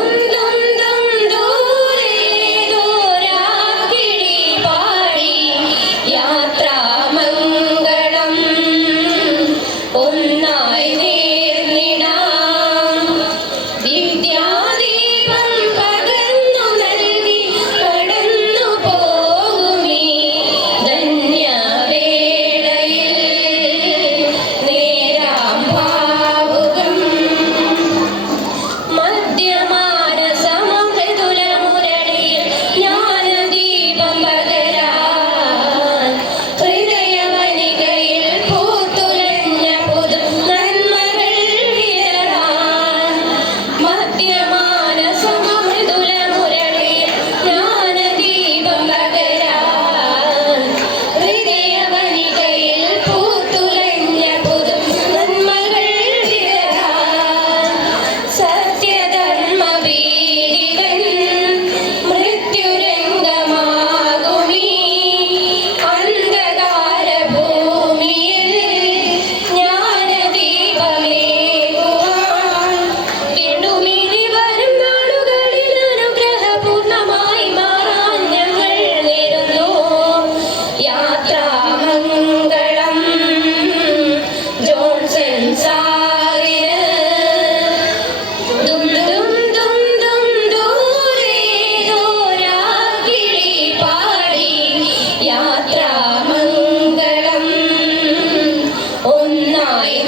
உள்ள Pinoy